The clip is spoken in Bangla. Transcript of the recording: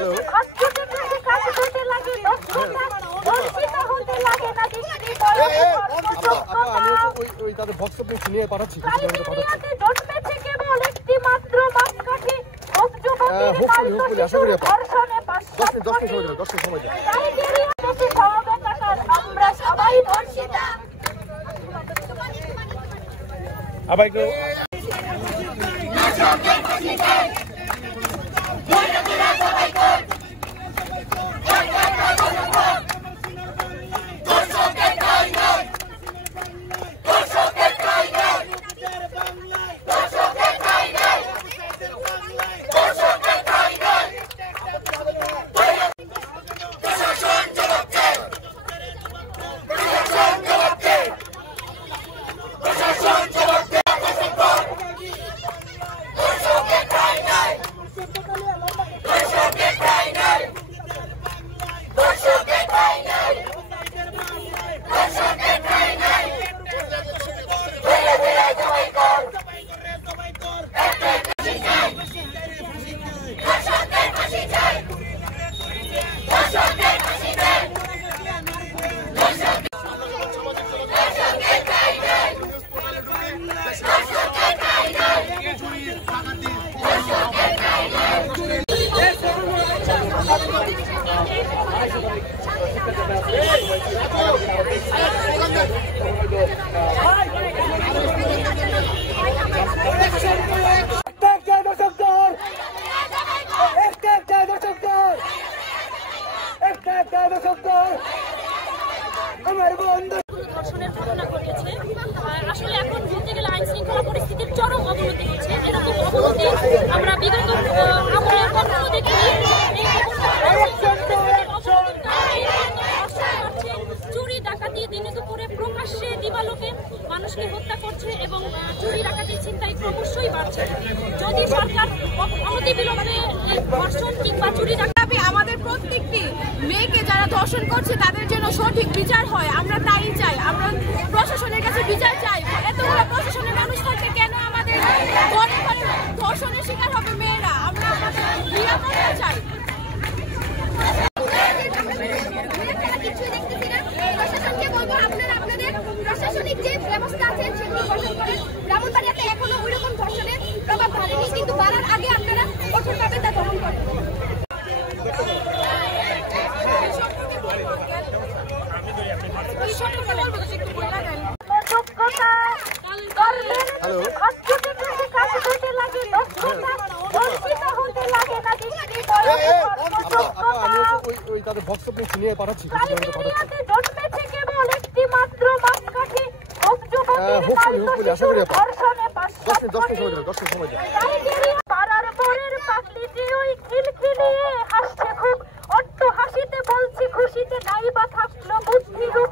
হ্যালো ওই তাদের ভক্সপ নিয়ে পাঠাচ্ছি হোপফুলি আশা করি 10 মিনিট সময় দেয় আবার একটু ধর্ষণের ঘটনা ঘটেছে। আসলে এখন বলতে গেলে আইন শৃঙ্খলা পরিস্থিতির চরম অবনতি হচ্ছে। এরকম অবনতি আমরা বিগত আমলে কখনো দেখিনি। চুরি ডাকাতি দিনে দুপুরে প্রকাশ্যে দিবালোকে মানুষকে হত্যা করছে এবং চুরি ডাকাতি ছিনতাই ক্রমশই বাড়ছে। যদি সরকার অনতিবিলম্বে এই ধর্ষণ কিংবা চুরি ডাকাতি আমাদের প্রত্যেকটি মেয়েকে যারা ধর্ষণ করছে তাদের জন্য সঠিক বিচার হয়, আমরা তাই চাই। আমরা প্রশাসনের কাছে বিচার চাই। এতগুলো প্রশাসনের মানুষ থাকতে কেন আমাদের ঘরে ঘরে ধর্ষণের শিকার হবে মেয়েরা? আমরা নিরাপত্তা চাই। প্রশাসনকে বলবো আপনারা আপনাদের প্রশাসনিক যে ব্যবস্থা আছে সেগুলো গঠন করেন। ব্রাহ্মণবাড়িয়াতে এখনো ওইরকম ধর্ষণের প্রভাব বাড়েনি, কিন্তু বাড়ার আগে আপনারা কঠোরভাবে তা দমন করেন। ওই তাদের ভক্সপ নিয়ে পাঠাচ্ছি হোপফুলি আশা করি 10 মিনিট সময় দেয় হাসছে খুব অট্ট হাসিতে বলছি খুশিতে নাই বা থাকলো বুদ্ধি রূপ